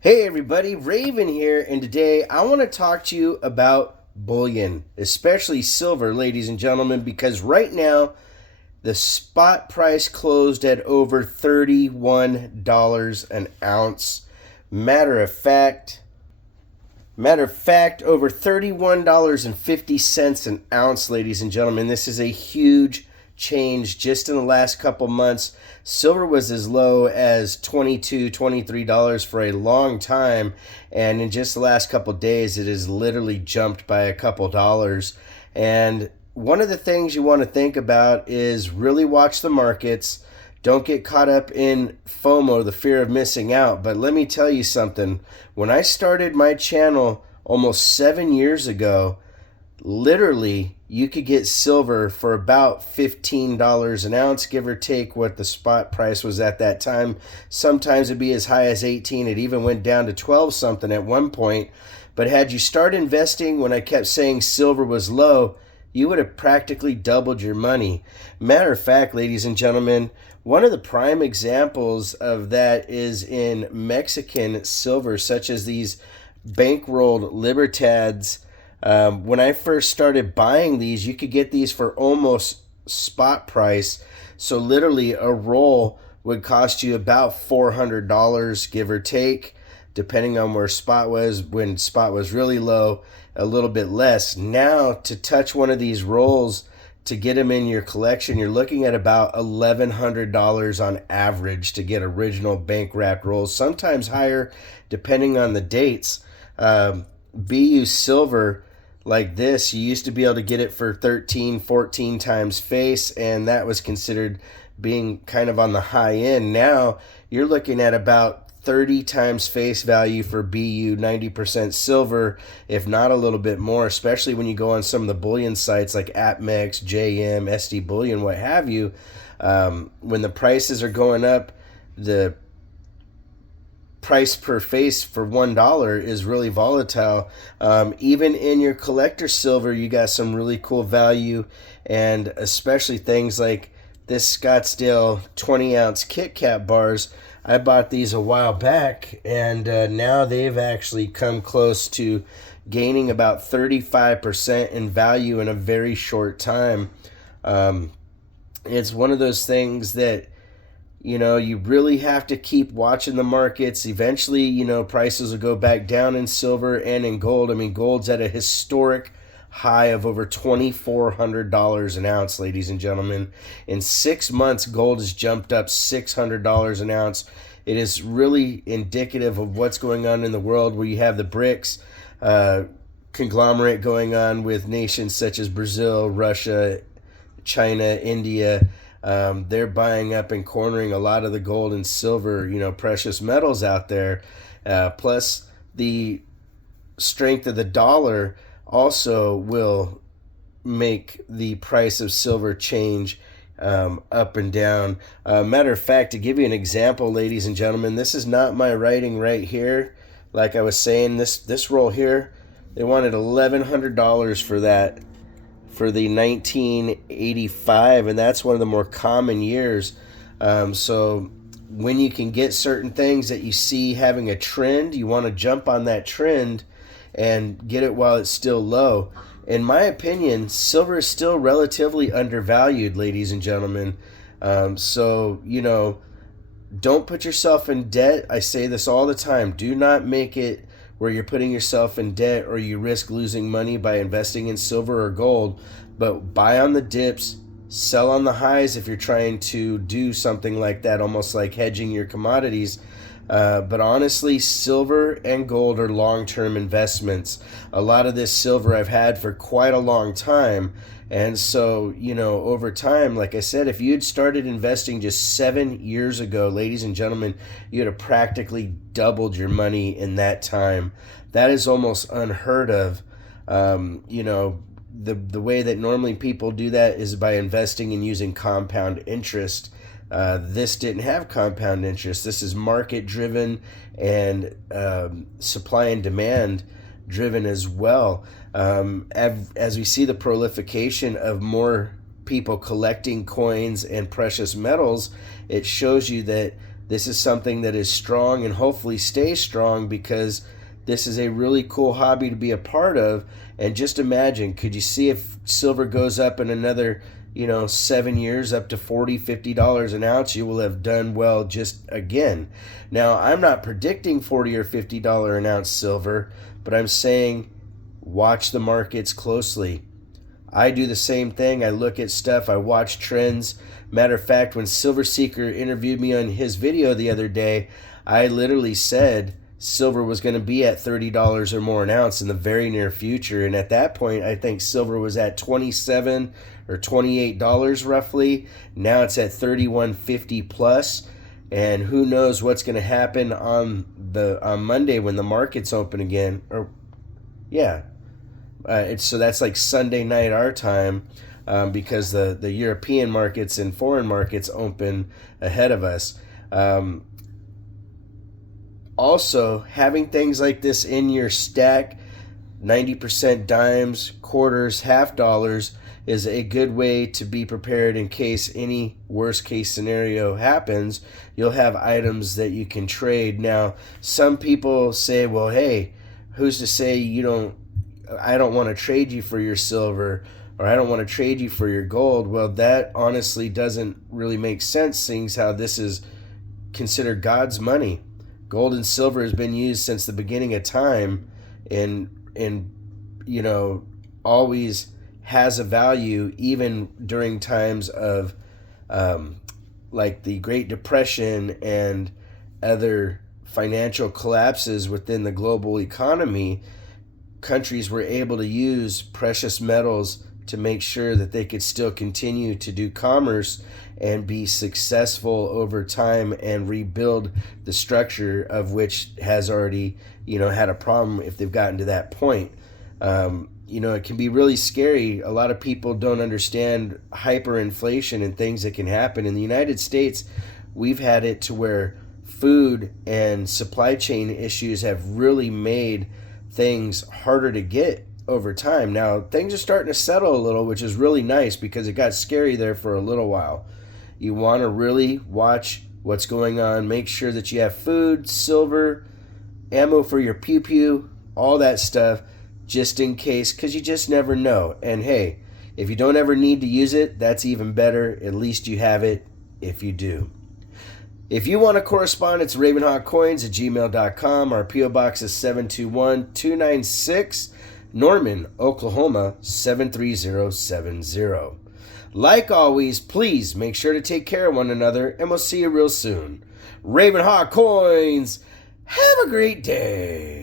Hey everybody, Raven here, and today I want to talk to you about bullion, especially silver, ladies and gentlemen, because right now the spot price closed at over $31 an ounce. Matter of fact, over $31.50 an ounce, ladies and gentlemen. This is a huge change just in the last couple months. Silver was as low as $22, $23 for a long time, and in just the last couple days, it has literally jumped by a couple dollars. And one of the things you want to think about is really watch the markets. Don't get caught up in FOMO, the fear of missing out. But let me tell you something. When I started my channel almost 7 years ago, literally you could get silver for about $15 an ounce, give or take what the spot price was at that time. Sometimes it'd be as high as 18. It even went down to 12 something at one point. But had you started investing when I kept saying silver was low, you would have practically doubled your money. Matter of fact, ladies and gentlemen, one of the prime examples of that is in Mexican silver, such as these bankrolled Libertads. When I first started buying these, you could get these for almost spot price. So literally a roll would cost you about $400, give or take, depending on where spot was. When spot was really low, a little bit less. Now to touch one of these rolls, to get them in your collection, you're looking at about $1,100 on average to get original bank wrapped rolls, sometimes higher depending on the dates. BU silver like this, you used to be able to get it for 13, 14 times face, and that was considered being kind of on the high end. Now you're looking at about 30 times face value for BU 90% silver, if not a little bit more, especially when you go on some of the bullion sites like APMEX, JM, SD Bullion, what have you. When the prices are going up, the price per face for $1 is really volatile. Even in your collector silver, you got some really cool value, and especially things like this Scottsdale 20-ounce Kit Kat bars. I bought these a while back, and now they've actually come close to gaining about 35% in value in a very short time. It's one of those things that, you really have to keep watching the markets. Eventually, prices will go back down in silver and in gold. I mean, gold's at a historic high of over $2,400 an ounce, ladies and gentlemen. In 6 months, gold has jumped up $600 an ounce. It is really indicative of what's going on in the world, where you have the BRICS conglomerate going on with nations such as Brazil, Russia, China, India. They're buying up and cornering a lot of the gold and silver, precious metals out there. Plus, the strength of the dollar also will make the price of silver change up and down. Matter of fact, to give you an example, ladies and gentlemen, this is not my writing right here. Like I was saying, this roll here, they wanted $1,100 for that, for the 1985, and that's one of the more common years. So when you can get certain things that you see having a trend, you want to jump on that trend and get it while it's still low. In my opinion, silver is still relatively undervalued, ladies and gentlemen. So, don't put yourself in debt. I say this all the time. Do not make it where you're putting yourself in debt or you risk losing money by investing in silver or gold. But buy on the dips, sell on the highs if you're trying to do something like that, almost like hedging your commodities. But honestly, silver and gold are long-term investments. A lot of this silver I've had for quite a long time. And so, over time, like I said, if you had started investing just 7 years ago, ladies and gentlemen, you would have practically doubled your money in that time. That is almost unheard of. The way that normally people do that is by investing and using compound interest. This didn't have compound interest. This is market driven and supply and demand driven as well. As we see the proliferation of more people collecting coins and precious metals, it shows you that This is something that is strong and hopefully stays strong, because this is a really cool hobby to be a part of. And just imagine, could you see if silver goes up in another 7 years up to $40-50 an ounce? You will have done well just again. Now, I'm not predicting $40 or $50 an ounce silver, but I'm saying watch the markets closely. I do the same thing. I look at stuff, I watch trends. Matter of fact, when Silver Seeker interviewed me on his video the other day, I literally said silver was going to be at $30 or more an ounce in the very near future. And at that point, I think silver was at $27 or $28 roughly. Now it's at $31.50 plus. And who knows what's going to happen on Monday when the markets open again. So that's like Sunday night our time, because the European markets and foreign markets open ahead of us. Also, having things like this in your stack, 90% dimes, quarters, half dollars, is a good way to be prepared in case any worst case scenario happens. You'll have items that you can trade. Now, some people say, well, hey, who's to say I don't want to trade you for your silver, or I don't want to trade you for your gold. Well, that honestly doesn't really make sense, seeing how this is considered God's money. Gold and silver has been used since the beginning of time, and always has a value, even during times of like the Great Depression and other financial collapses within the global economy. Countries were able to use precious metals to make sure that they could still continue to do commerce and be successful over time and rebuild the structure of which has already, had a problem if they've gotten to that point. It can be really scary. A lot of people don't understand hyperinflation and things that can happen. In the United States, we've had it to where food and supply chain issues have really made things harder to get over time. Now, things are starting to settle a little, which is really nice, because it got scary there for a little while. You want to really watch what's going on. Make sure that you have food, silver, ammo for your pew-pew, all that stuff, just in case, because you just never know. And hey, if you don't ever need to use it, that's even better. At least you have it if you do. If you want to correspond, it's RavenHawkCoins@gmail.com. Our P.O. Box is 721-296, Norman, Oklahoma, 73070. Like always, please make sure to take care of one another, and we'll see you real soon. RavenHawk Coins, have a great day.